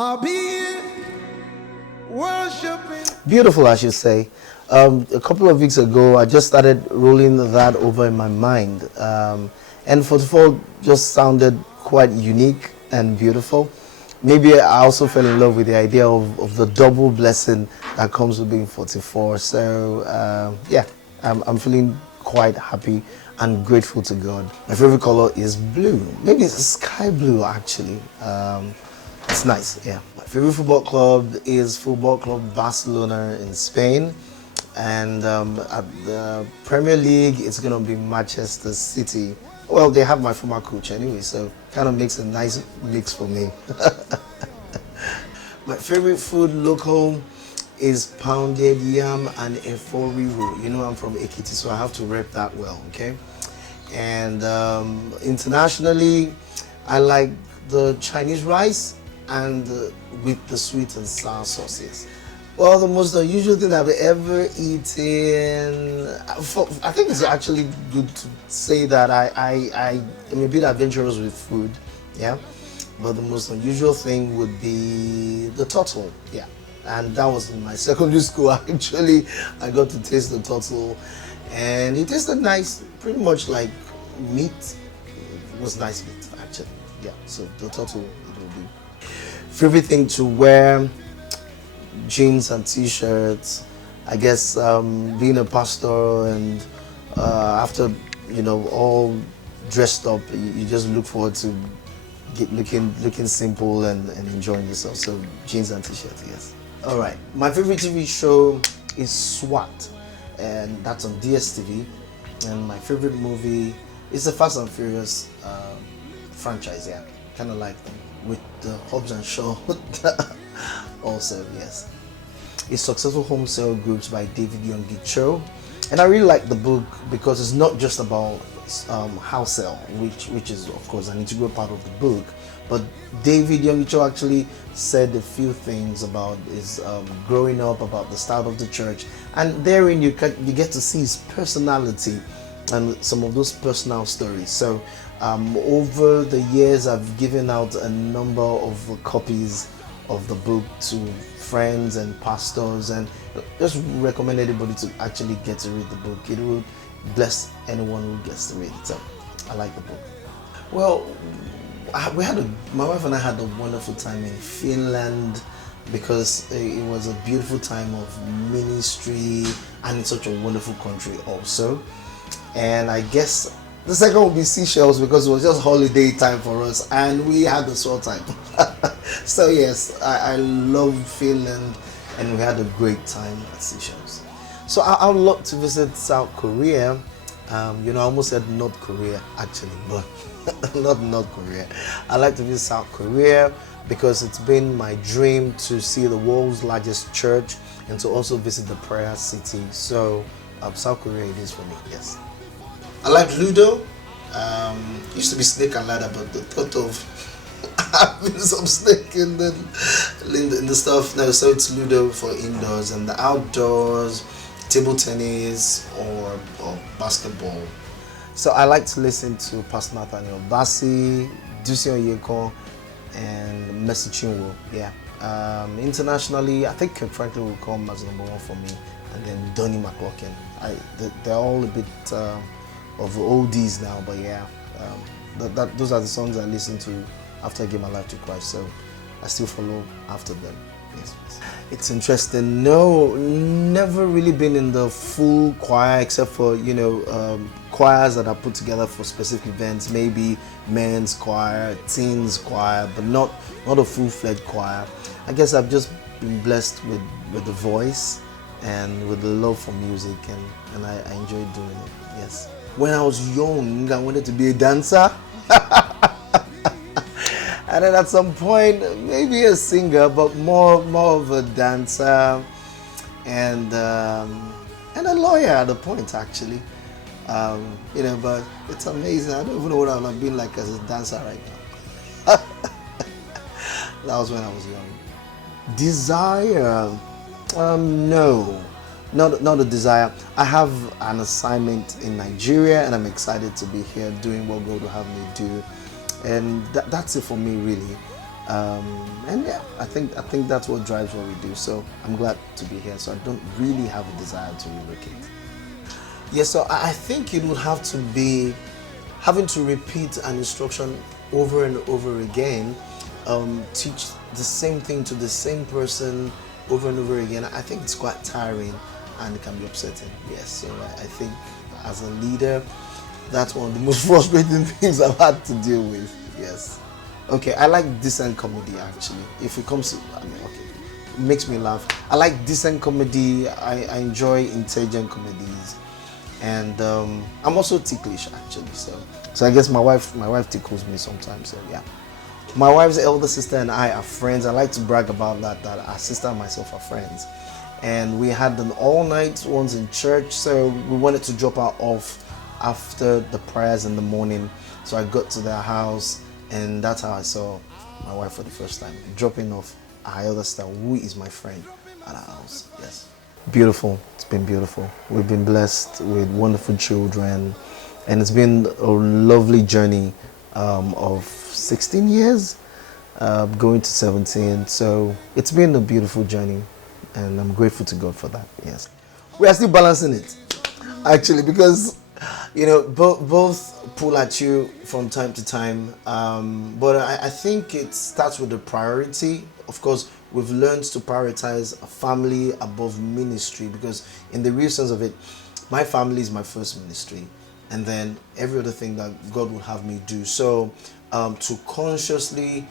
I'll be worshiping. Beautiful, I should say. A couple of weeks ago, I just started rolling that over in my mind. And 44 just sounded quite unique and beautiful. Maybe I also fell in love with the idea of the double blessing that comes with being 44. So, yeah, I'm feeling quite happy and grateful to God. My favorite color is blue. Maybe it's sky blue, actually. It's nice, yeah. My favorite football club is Football Club Barcelona in Spain. And at the Premier League, it's going to be Manchester City. Well, they have my former coach anyway, so kind of makes a nice mix for me. My favorite food local is pounded yam and efo riro. You know, I'm from Ekiti, so I have to rep that well, okay? And internationally, I like the Chinese rice and with the sweet and sour sauces. Well, the most unusual thing I've ever eaten, I think it's actually good to say that I am a bit adventurous with food, yeah? But the most unusual thing would be the turtle, yeah. And that was in my secondary school, actually. I got to taste the turtle, and it tasted nice, pretty much like meat. It was nice meat, actually, yeah. So the turtle, it will be. Favorite thing to wear, jeans and t-shirts. I guess being a pastor and after, you know, all dressed up, you just look forward to looking simple and enjoying yourself. So jeans and t-shirts, yes. All right, my favorite TV show is SWAT, and that's on DSTV. And my favorite movie is the Fast and Furious franchise, yeah. Kind of like them with the Hobbs and Shaw. Also, yes. It's Successful Home Sale Groups by David Young-Cho. And I really like the book because it's not just about house sale, which is of course an integral part of the book, but David Young-Cho actually said a few things about his growing up, about the start of the church, and therein you get to see his personality and some of those personal stories. So over the years, I've given out a number of copies of the book to friends and pastors, and just recommend anybody to actually get to read the book. It will bless anyone who gets to read it. So I like the book. Well, my wife and I had a wonderful time in Finland because it was a beautiful time of ministry, and it's such a wonderful country also. And I guess the second would be Seychelles because it was just holiday time for us and we had a short time. So yes, I love Finland and we had a great time at Seychelles. So I would love to visit South Korea. You know, I almost said North Korea actually, but not North Korea. I like to visit South Korea because it's been my dream to see the world's largest church and to also visit the prayer city. So South Korea it is for me, yes. I like Ludo. Used to be snake and ladder, but the thought of having some snake in the stuff now, so it's Ludo for indoors, and the outdoors, table tennis or basketball. So I like to listen to Pastor Nathaniel Bassey, Dusi Onyeko, and Mercy Chinwo. Yeah. Internationally, I think Kirk Franklin will come as number one for me, and then Donnie McLaughlin. They're all a bit of oldies now, but yeah, those are the songs I listen to after I gave my life to Christ, so I still follow after them. Yes, please. It's interesting. No, never really been in the full choir except for, you know, choirs that are put together for specific events, maybe men's choir, teens choir, but not a full-fledged choir. I guess I've just been blessed with the voice and with the love for music, and I enjoy doing it, yes. When I was young, I wanted to be a dancer. And then at some point, maybe a singer, but more of a dancer and a lawyer at a point, actually. You know, but it's amazing. I don't even know what I've been like as a dancer right now. That was when I was young. Desire? No. Not a desire. I have an assignment in Nigeria and I'm excited to be here doing what God will have me do. And that's it for me, really. And yeah, I think that's what drives what we do. So I'm glad to be here. So I don't really have a desire to relocate. Yes, so I think it would have to be having to repeat an instruction over and over again, teach the same thing to the same person over and over again. I think it's quite tiring and it can be upsetting. Yes, so I think as a leader, that's one of the most frustrating things I've had to deal with. Yes. Okay, I like decent comedy actually. If it comes to, I mean, okay, it makes me laugh. I like decent comedy. I enjoy intelligent comedies, and I'm also ticklish actually. So I guess my wife tickles me sometimes. So yeah, my wife's elder sister and I are friends. I like to brag about that our sister and myself are friends, and we had an all night once in church. So we wanted to drop her off after the prayers in the morning. So I got to their house, and that's how I saw my wife for the first time, dropping off our elder sister, who is my friend, at our house. Yes. Beautiful. It's been beautiful. We've been blessed with wonderful children, and it's been a lovely journey of 16 years, going to 17. So it's been a beautiful journey, and I'm grateful to God for that. Yes. We are still balancing it, actually, because both pull at you from time to time, but I think it starts with the priority. Of course, we've learned to prioritize a family above ministry, because in the real sense of it, my family is my first ministry, and then every other thing that God will have me do. So to consciously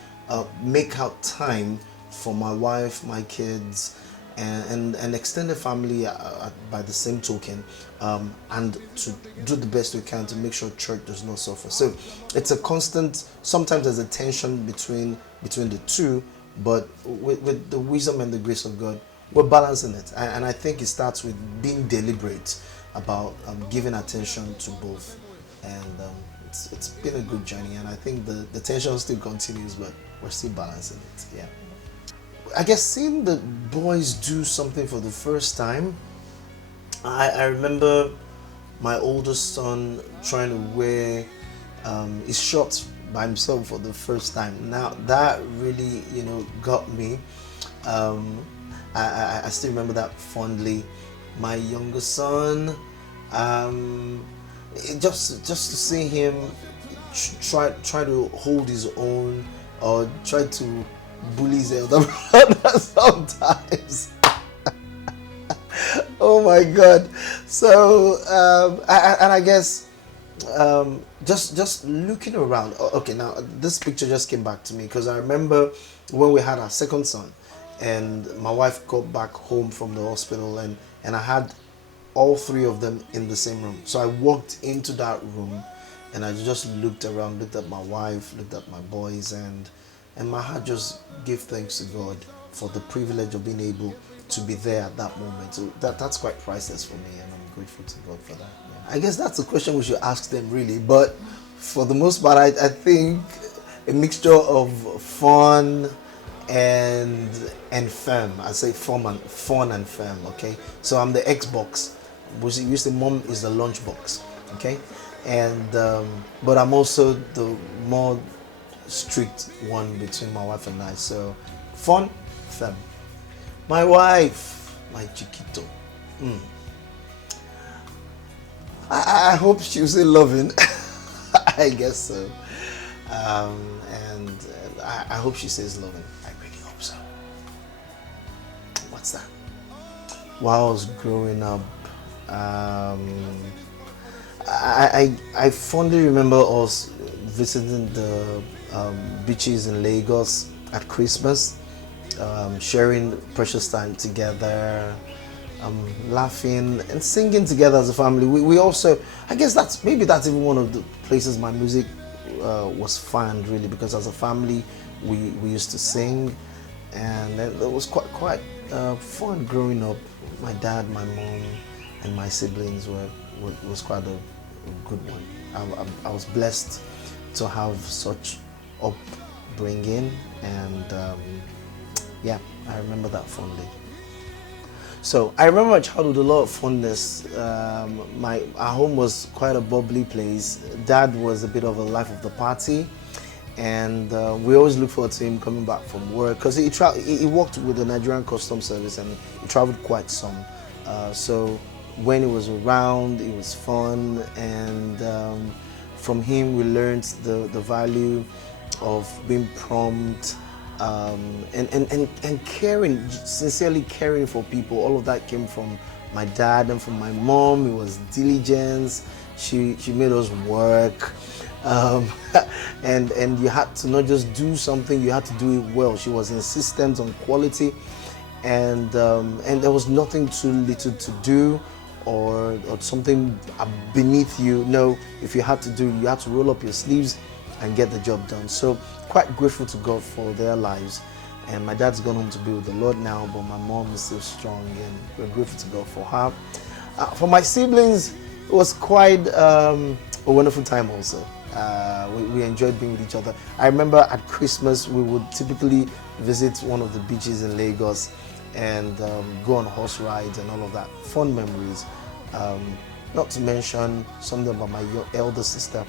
make out time for my wife, my kids, and extended family by the same token, and to do the best we can to make sure church does not suffer. So it's a constant. Sometimes there's a tension between the two, but with the wisdom and the grace of God, we're balancing it. And I think it starts with being deliberate about giving attention to both. And it's been a good journey, and I think the tension still continues, but we're still balancing it. Yeah. I guess seeing the boys do something for the first time, I remember my oldest son trying to wear his shorts by himself for the first time. Now that really, got me. I still remember that fondly. My younger son, just to see him try to hold his own, or try to bully his elder brother sometimes. Oh my God! So I guess just looking around. Okay, now this picture just came back to me, because I remember when we had our second son, and my wife got back home from the hospital, and I had all three of them in the same room. So I walked into that room, and I just looked around, looked at my wife, looked at my boys, and my heart just gave thanks to God for the privilege of being able to be there at that moment. So that's quite priceless for me, and I'm grateful to God for that. Yeah. I guess that's a question we should ask them, really. But for the most part, I think a mixture of fun and firm. I say fun and firm. Okay. So I'm the Xbox. We say mom is the lunchbox. Okay. And but I'm also the more strict one between my wife and I. So fun, firm. My wife, my chiquito. I hope she'll say loving. I guess so. And I hope she says loving. I really hope so. What's that? While I was growing up, I fondly remember us visiting the beaches in Lagos at Christmas, sharing precious time together, laughing and singing together as a family. We also, I guess that's even one of the places my music was found, really, because as a family we used to sing, and it was quite fun growing up. My dad, my mom, and my siblings was quite a good one. I was blessed to have such upbringing, and yeah, I remember that fondly. So I remember my childhood with a lot of fondness. Our home was quite a bubbly place. Dad was a bit of a life of the party, and we always look forward to him coming back from work, because he worked with the Nigerian Customs Service, and he traveled quite some. So when he was around, it was fun, and from him we learned the value of being prompt, and caring, sincerely caring for people. All of that came from my dad and from my mom. It was diligence. She made us work, and you had to not just do something, you had to do it well. She was insistent on quality, and there was nothing too little to do, or something beneath you. No, if you had to do, you had to roll up your sleeves and get the job done. So quite grateful to God for their lives. And my dad's gone home to be with the Lord now, but my mom is still strong, and we're grateful to God for her. For my siblings, it was quite a wonderful time also. We enjoyed being with each other. I remember at Christmas, we would typically visit one of the beaches in Lagos and go on horse rides and all of that. Fun memories. Not to mention something about my elder sister.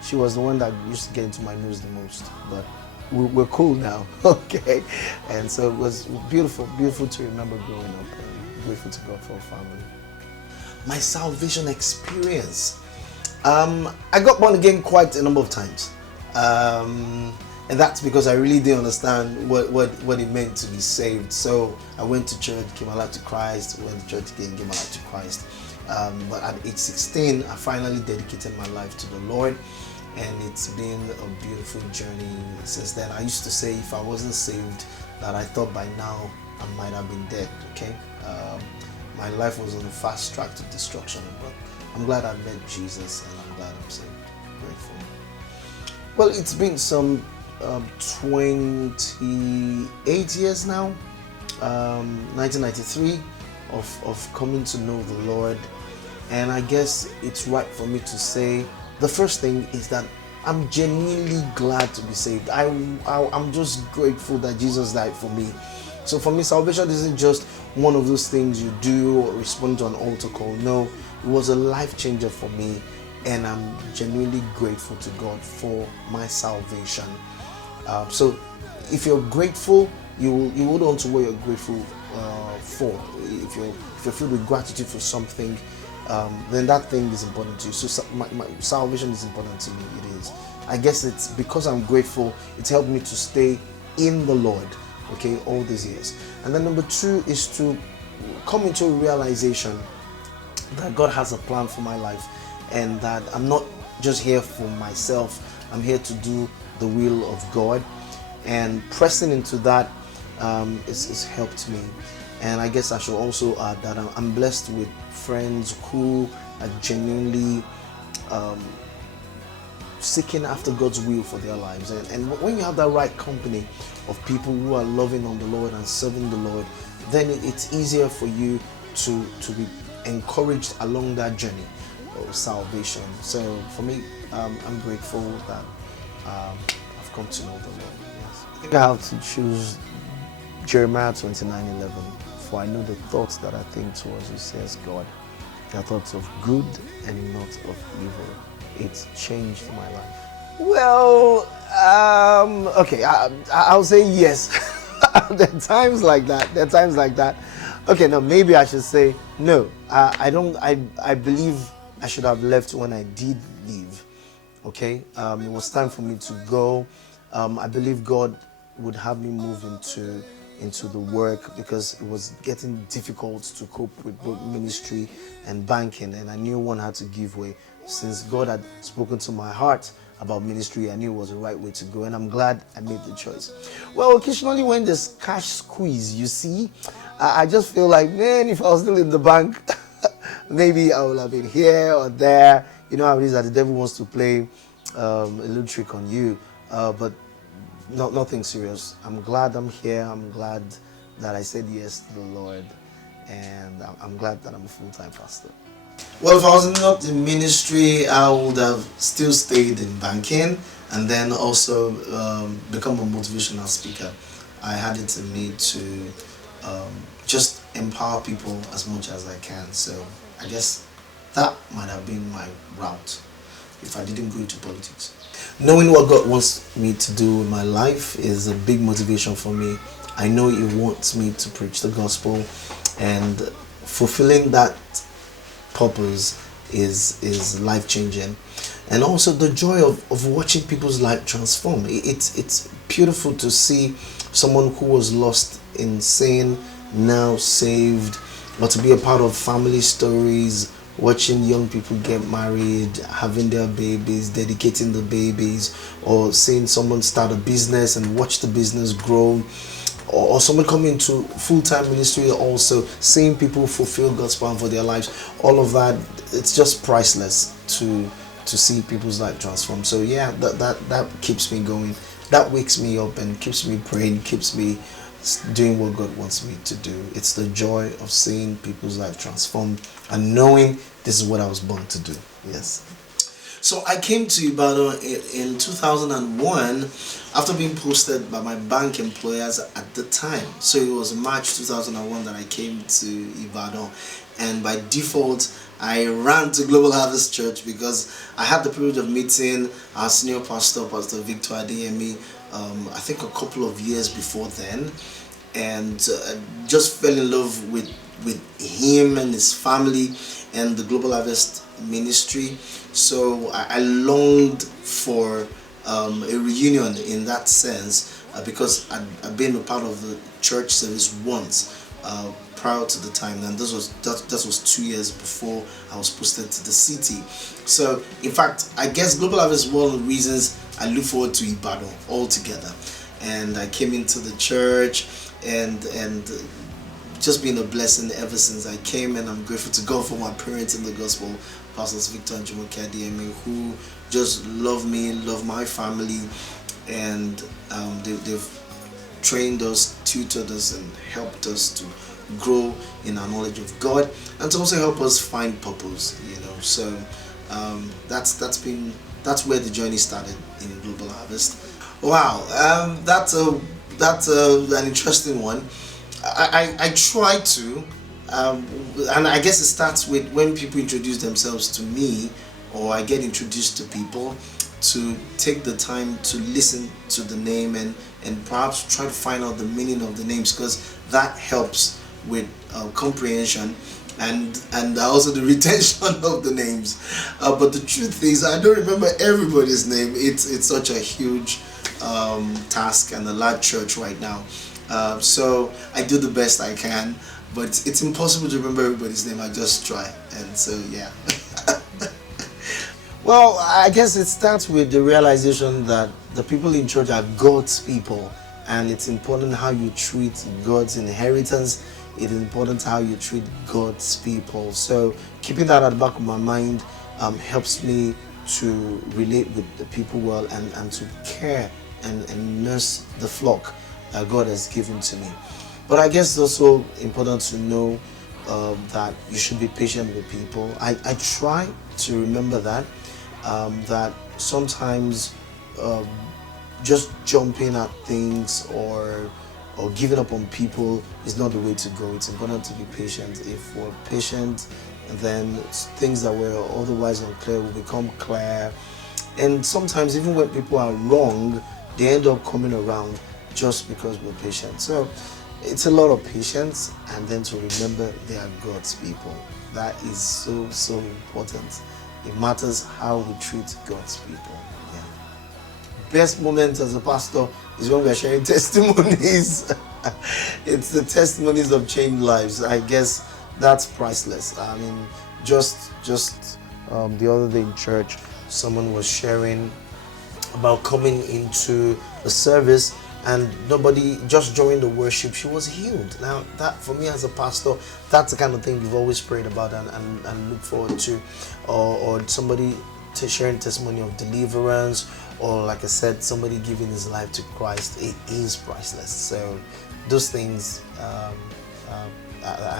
She was the one that used to get into my news the most, but we're cool now. Okay, and so it was beautiful to remember growing up, and grateful to God for a family. My salvation experience, I got born again quite a number of times, and that's because I really didn't understand what it meant to be saved. So I went to church, gave my life to Christ, went to church again, gave my life to Christ. But at age 16, I finally dedicated my life to the Lord, and it's been a beautiful journey since then. I used to say if I wasn't saved, that I thought by now I might have been dead. Okay, my life was on a fast track to destruction, but I'm glad I met Jesus, and I'm glad I'm saved. Grateful. Well, it's been some 28 years now, 1993, of coming to know the Lord. And I guess it's right for me to say, the first thing is that I'm genuinely glad to be saved. I'm just grateful that Jesus died for me. So for me, salvation isn't just one of those things you do or respond to an altar call. No, it was a life changer for me, and I'm genuinely grateful to God for my salvation. So if you're grateful, you hold on to what you're grateful for. If you're filled with gratitude for something, then that thing is important to you. So my salvation is important to me. It is. I guess it's because I'm grateful, it's helped me to stay in the Lord, okay, all these years. And then number two is to come into a realization that God has a plan for my life, and that I'm not just here for myself. I'm here to do the will of God, and pressing into that has helped me. And I guess I should also add that I'm blessed with friends who are genuinely seeking after God's will for their lives. And when you have that right company of people who are loving on the Lord and serving the Lord, then it's easier for you to be encouraged along that journey of salvation. So for me, I'm grateful that I've come to know the Lord. Yes. I think I have to choose Jeremiah 29:11. For I know the thoughts that I think towards you, says God. They are thoughts of good and not of evil. It's changed my life. Well, okay, I'll say yes. There are times like that. Okay, no, maybe I should say no. I don't. I believe I should have left when I did leave. Okay, it was time for me to go. I believe God would have me move into the work, because it was getting difficult to cope with both ministry and banking, and I knew one had to give way. Since God had spoken to my heart about ministry, I knew it was the right way to go, and I'm glad I made the choice. Well, occasionally when there's cash squeeze, you see, I just feel like, man, if I was still in the bank, maybe I would have been here or there. You know how it is that the devil wants to play a little trick on you, but nothing serious. I'm glad I'm here. I'm glad that I said yes to the Lord, and I'm glad that I'm a full-time pastor. Well, if I was not in ministry, I would have still stayed in banking, and then also become a motivational speaker. I had it in me to just empower people as much as I can. So I guess that might have been my route if I didn't go into politics. Knowing what God wants me to do with my life is a big motivation for me. I know He wants me to preach the gospel, and fulfilling that purpose is life changing. And also the joy of watching people's life transform. It's beautiful to see someone who was lost in sin now saved, or to be a part of family stories, watching young people get married, having their babies, dedicating the babies, or seeing someone start a business and watch the business grow, or someone come into full-time ministry, also seeing people fulfill God's plan for their lives. All of that, it's just priceless to see people's life transform. So yeah, that keeps me going, that wakes me up and keeps me praying, keeps me doing what God wants me to do. It's the joy of seeing people's life transformed and knowing this is what I was born to do. Yes. So I came to Ibadan in 2001 after being posted by my bank employers at the time. So it was March 2001 that I came to Ibadan, and by default I ran to Global Harvest Church because I had the privilege of meeting our senior pastor, Pastor Victor Adeyemi, I think a couple of years before then, and just fell in love with him and his family and the Global Harvest ministry. So I longed for a reunion in that sense, because I'd been a part of the church service once prior to the time, and that was 2 years before I was posted to the city. So in fact, I guess Global Harvest is one of the reasons I look forward to Ibadan altogether. And I came into the church and just been a blessing ever since I came, and I'm grateful to God for my parents in the gospel, Pastors Victor and Jumoke Adeyemi, who just love me, love my family, and they've trained us, tutored us, and helped us to grow in our knowledge of God, and to also help us find purpose. So that's where the journey started in Global Harvest. Wow, that's an interesting one. I try to, and I guess it starts with when people introduce themselves to me, or I get introduced to people, to take the time to listen to the name and perhaps try to find out the meaning of the names, because that helps with comprehension and also the retention of the names. But the truth is, I don't remember everybody's name. It's such a huge task and a large church right now. So I do the best I can, but it's impossible to remember everybody's name. I just try, and so yeah. Well, I guess it starts with the realization that the people in church are God's people, and it's important how you treat God's inheritance. It's important how you treat God's people. So keeping that at the back of my mind helps me to relate with the people well, and to care and nurse the flock that God has given to me. But I guess it's also important to know that you should be patient with people. I try to remember that sometimes just jumping at things or giving up on people is not the way to go. It's important to be patient. If we're patient, then things that were otherwise unclear will become clear. And sometimes even when people are wrong, they end up coming around just because we're patient. So it's a lot of patience, and then to remember they are God's people. That is so important. It matters how we treat God's people. Yeah. Best moment as a pastor is when we are sharing testimonies. It's the testimonies of changed lives. I guess that's priceless. I mean, just the other day in church, someone was sharing about coming into a service and nobody, just during the worship, she was healed. Now that, for me as a pastor, that's the kind of thing you've always prayed about and look forward to. Or somebody sharing testimony of deliverance, or like I said, somebody giving his life to Christ. It is priceless. So those things are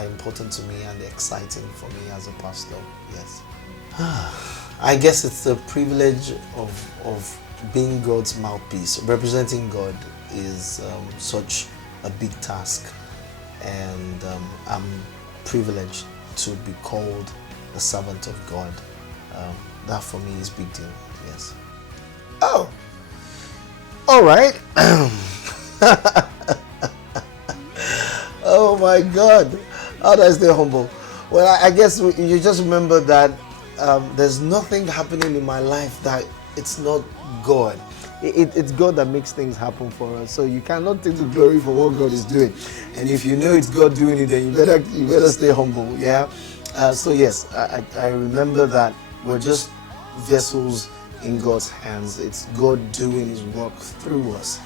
important to me and exciting for me as a pastor. Yes. I guess it's the privilege of being God's mouthpiece. Representing God is such a big task, and I'm privileged to be called a servant of God. That for me is big deal. Yes. Oh, all right. Oh my God. How do I stay humble? Well, I guess you just remember that there's nothing happening in my life that it's not God. It's God that makes things happen for us. So you cannot take the glory for what God is doing. And if you know it's God doing it, then you better stay humble. Yeah. So yes, I remember that we're just vessels in God's hands. It's God doing His work through us.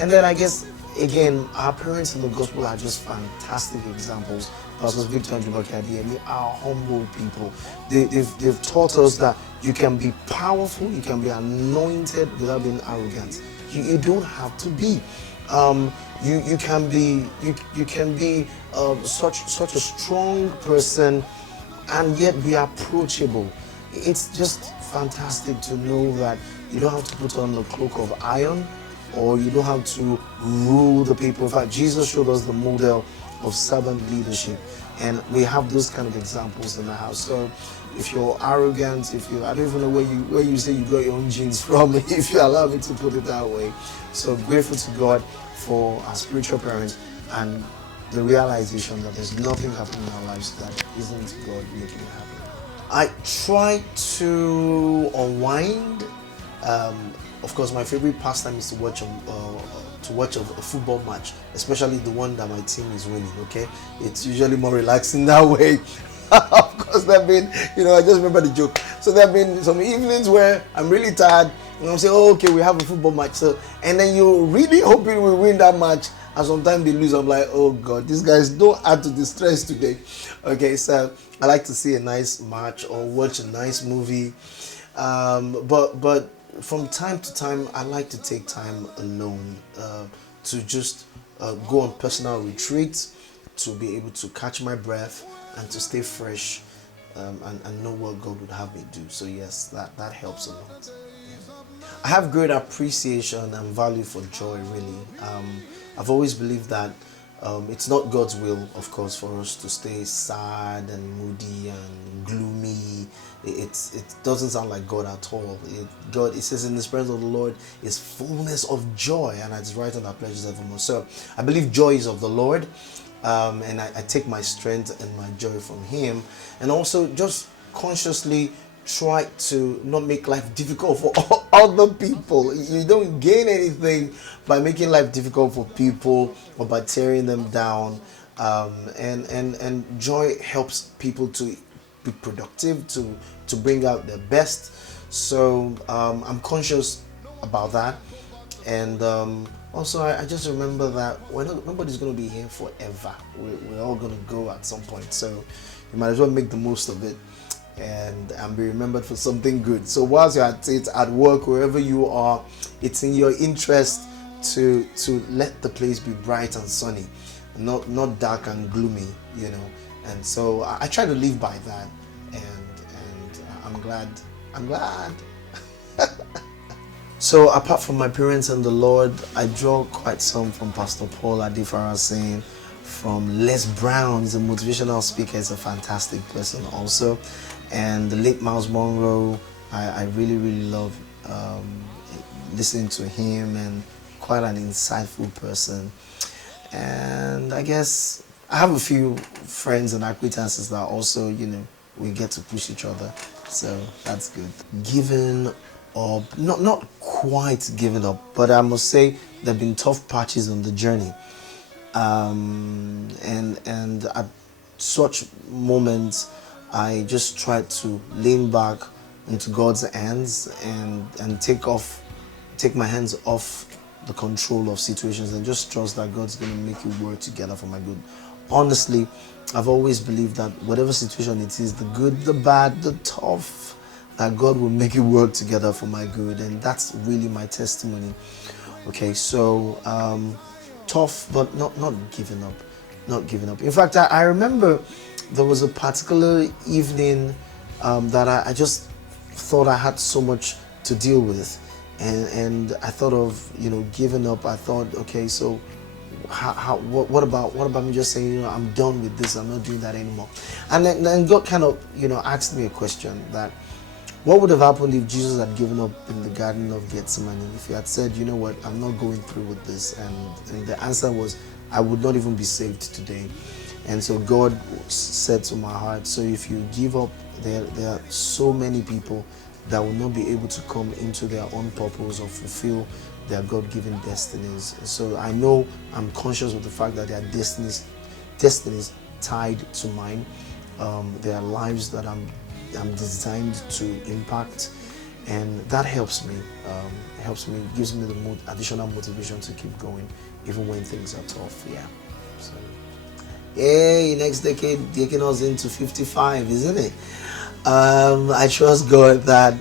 And then I guess again, our parents in the gospel are just fantastic examples. Pastors Victor and Jubaki Adeyemi are humble people. They've taught us that you can be powerful, you can be anointed without being arrogant. You don't have to be. You can be such a strong person and yet be approachable. It's just fantastic to know that you don't have to put on the cloak of iron, or you don't have to rule the people. In fact, Jesus showed us the model of servant leadership, and we have those kind of examples in the house. So if you're arrogant, I don't even know where you say you got your own genes from, if you allow me to put it that way. So grateful to God for our spiritual parents and the realization that there's nothing happening in our lives that isn't God making it happen. I try to unwind. Of course, my favorite pastime is to watch a football match, especially the one that my team is winning. Okay, it's usually more relaxing that way. Of course, I just remember the joke. So there have been some evenings where I'm really tired, and I'm saying, "Oh, okay, we have a football match." So, and then you're really hoping we win that match, and sometimes they lose. I'm like, "Oh God, these guys don't add to the stress today." Okay, so I like to see a nice match or watch a nice movie, but from time to time, I like to take time alone to just go on personal retreats, to be able to catch my breath and to stay fresh, and know what God would have me do. So yes, that helps a lot. Yeah. I have great appreciation and value for joy, really. I've always believed that it's not God's will, of course, for us to stay sad and moody and gloomy. It doesn't sound like God at all. It says in the presence of the Lord is fullness of joy, and it's right on our pleasures evermore. So I believe joy is of the Lord, and I take my strength and my joy from Him, and also just consciously try to not make life difficult for other people. You don't gain anything by making life difficult for people or by tearing them down. And joy helps people to be productive, to bring out their best. So I'm conscious about that. And also, I just remember that nobody's going to be here forever. We're all going to go at some point. So you might as well make the most of it and be remembered for something good. So whilst you're at it, at work, wherever you are, it's in your interest to let the place be bright and sunny, not dark and gloomy, And so I try to live by that, and I'm glad. So apart from my parents and the Lord, I draw quite some from Pastor Paul Adefarasin, from Les Brown, the motivational speaker, is a fantastic person also, and the late Miles Monroe. I really, really love listening to him, and quite an insightful person. And I guess I have a few friends and acquaintances that also, we get to push each other, so that's good. Given up, not quite given up, but I must say there have been tough patches on the journey. And at such moments, I just try to lean back into God's hands and take my hands off the control of situations and just trust that God's going to make it work together for my good. Honestly, I've always believed that whatever situation it is, the good, the bad, the tough, that God will make it work together for my good, and that's really my testimony. Okay, so tough, but not giving up. In fact, I remember there was a particular evening that I just thought I had so much to deal with, and I thought of giving up. I thought, okay, so what about me just saying, I'm done with this, I'm not doing that anymore. And then God kind of asked me a question that, What would have happened if Jesus had given up in the Garden of Gethsemane? If he had said, you know what, I'm not going through with this, and the answer was, I would not even be saved today. And so God said to my heart, so if you give up, there are so many people that will not be able to come into their own purpose or fulfill their God-given destinies. So I know, I'm conscious of the fact that there are destinies tied to mine. There are lives that I'm designed to impact, and that helps me. Gives me the additional motivation to keep going, even when things are tough. Yeah. So, hey, next decade taking us into 55, isn't it? I trust God that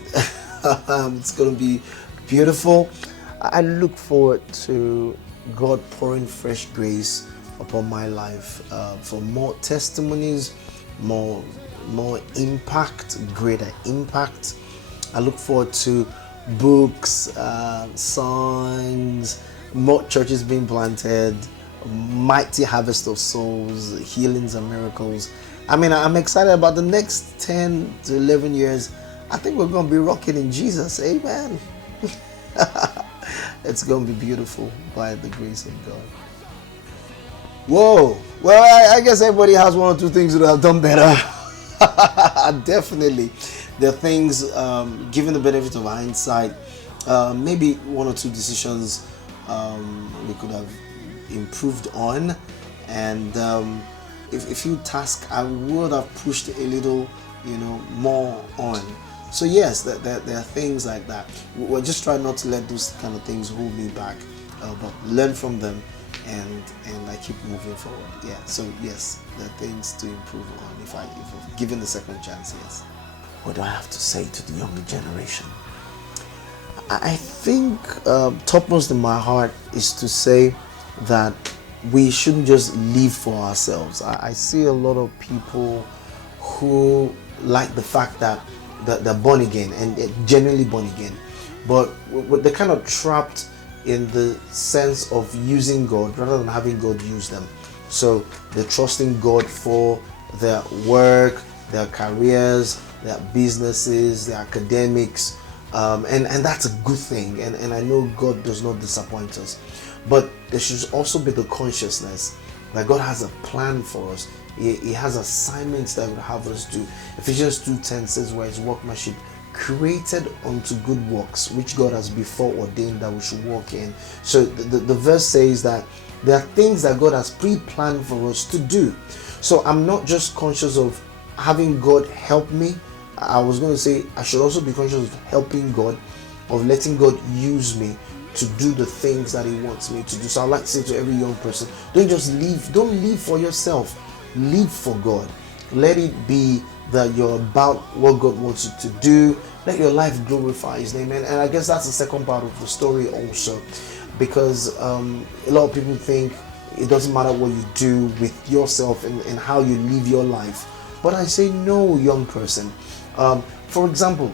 it's going to be beautiful. I look forward to God pouring fresh grace upon my life, for more testimonies, more impact, greater impact. I look forward to books, songs, more churches being planted, mighty harvest of souls, healings and miracles. I mean, I'm excited about the next 10 to 11 years. I think we're going to be rocking in Jesus. Amen. It's going to be beautiful by the grace of God. Whoa. Well, I guess everybody has one or two things that have done better. Definitely. There are things, given the benefit of hindsight, maybe one or two decisions we could have improved on, and if a few tasks I would have pushed a little, more on. So yes, there are things like that. We're just trying not to let those kind of things hold me back, but learn from them, and I keep moving forward. Yeah. So yes, there are things to improve on if I'm given the second chance. Yes. What do I have to say to the younger generation? I think topmost in my heart is to say that we shouldn't just live for ourselves. I see a lot of people who like the fact that they're born again, and they're genuinely born again, but they're kind of trapped in the sense of using God rather than having God use them. So they're trusting God for their work, their careers, their businesses, their academics, and that's a good thing, and I know God does not disappoint us. But there should also be the consciousness that God has a plan for us. He has assignments that He would have us do. Ephesians 2:10 says, where His workmanship created unto good works, which God has before ordained that we should walk in. So the verse says that there are things that God has pre-planned for us to do. So I'm not just conscious of having God help me. I was going to say I should also be conscious of helping God, of letting God use me to do the things that He wants me to do. So I'd like to say to every young person, don't live for yourself, live for God. Let it be that you're about what God wants you to do. Let your life glorify His name. And I guess that's the second part of the story also, because a lot of people think it doesn't matter what you do with yourself and how you live your life. But I say no, young person. For example,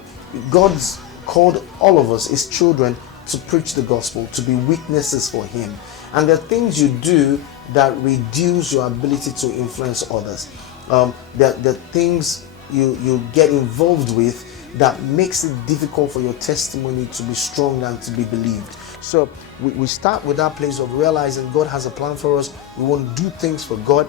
God's called all of us, His children, to preach the gospel, to be witnesses for Him. And there are things you do that reduce your ability to influence others. There are things you get involved with that makes it difficult for your testimony to be strong and to be believed. So we start with that place of realizing God has a plan for us. We want to do things for God.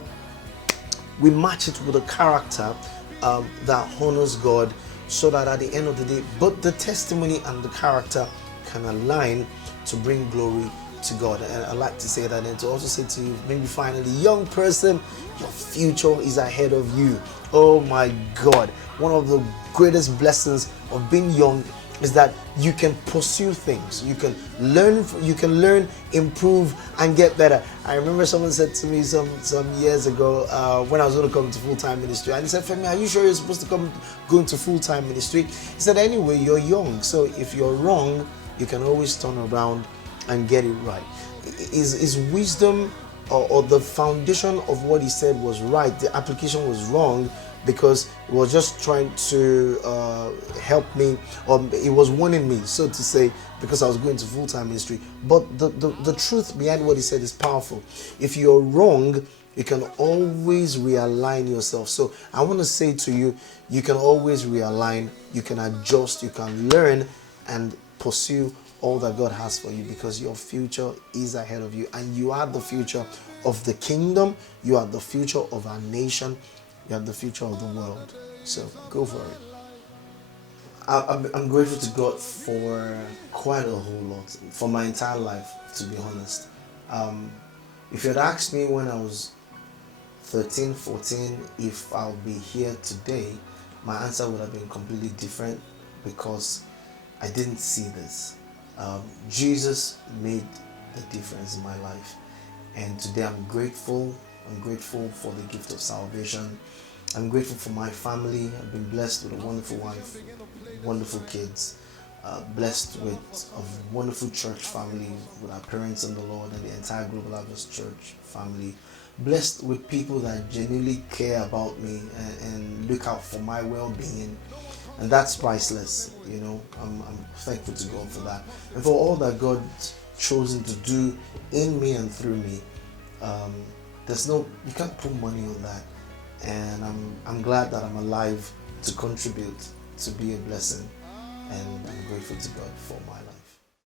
We match it with a character that honors God, so that at the end of the day, both the testimony and the character can align to bring glory to God. And I like to say that, and to also say to you, maybe finally, young person, your future is ahead of you. Oh my God, one of the greatest blessings of being young is that you can pursue things, you can learn, improve, and get better. I remember someone said to me some years ago when I was going to come to full-time ministry, and he said, Femi, are you sure you're supposed to go into full-time ministry? He said, anyway, you're young, so if you're wrong, you can always turn around and get it right. His wisdom or the foundation of what he said was right, the application was wrong, because it was just trying to help me, or it was warning me, so to say, because I was going to full-time ministry. But the truth behind what he said is powerful. If you're wrong, you can always realign yourself. So I want to say to you, you can always realign, you can adjust, you can learn and pursue all that God has for you, because your future is ahead of you, and you are the future of the kingdom, you are the future of our nation, you are the future of the world. So go for it. I'm grateful to God for quite a whole lot, for my entire life, to be honest. Um, if you had asked me when I was 13, 14, if I'll be here today, my answer would have been completely different, because I didn't see this. Jesus made the difference in my life, and today I'm grateful. I'm grateful for the gift of salvation. I'm grateful for my family. I've been blessed with a wonderful wife, wonderful kids, blessed with a wonderful church family with our parents in the Lord and the entire Global Harvest Church family. Blessed with people that genuinely care about me and look out for my well-being, and that's priceless. I'm thankful to God for that, and for all that God's chosen to do in me and through me. Um, you can't put money on that, and I'm glad that I'm alive to contribute, to be a blessing, and I'm grateful to God for my life.